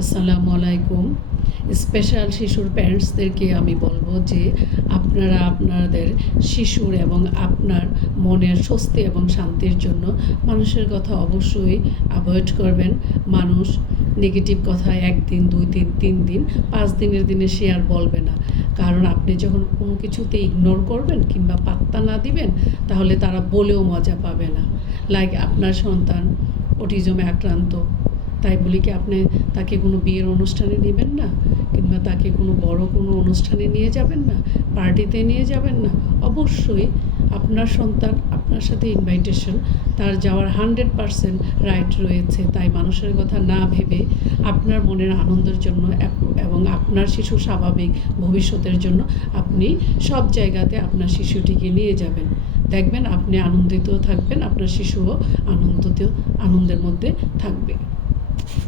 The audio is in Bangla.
আসসালামু আলাইকুম। স্পেশাল শিশুর প্যারেন্টসদেরকে আমি বলবো যে আপনারা আপনাদের শিশুর এবং আপনার মনের স্বস্তি এবং শান্তির জন্য মানুষের কথা অবশ্যই অ্যাভয়েড করবেন। মানুষ নেগেটিভ কথা 1 দিন 2 দিন 3 দিন 5 দিনের দিনে সে আর বলবে না। কারণ আপনি যখন কোনো কিছুতে ইগনোর করবেন কিংবা পাত্তা না দিবেন, তাহলে তারা বলেও মজা পাবে না। লাইক আপনার সন্তান অটিজমে আক্রান্ত, তাই বলি কি আপনি তাকে কোনো বিয়ের অনুষ্ঠানে নেবেন না, কিংবা তাকে কোনো বড় কোনো অনুষ্ঠানে নিয়ে যাবেন না, পার্টিতে নিয়ে যাবেন না? অবশ্যই আপনার সন্তান আপনার সাথে ইনভাইটেশন, তার যাওয়ার 100% রাইট রয়েছে। তাই মানুষের কথা না ভেবে আপনার মনের আনন্দের জন্য এবং আপনার শিশু স্বাভাবিক ভবিষ্যতের জন্য আপনি সব জায়গাতে আপনার শিশুটিকে নিয়ে যাবেন। দেখবেন আপনি আনন্দিতও থাকবেন, আপনার শিশুও আনন্দের মধ্যে থাকবে।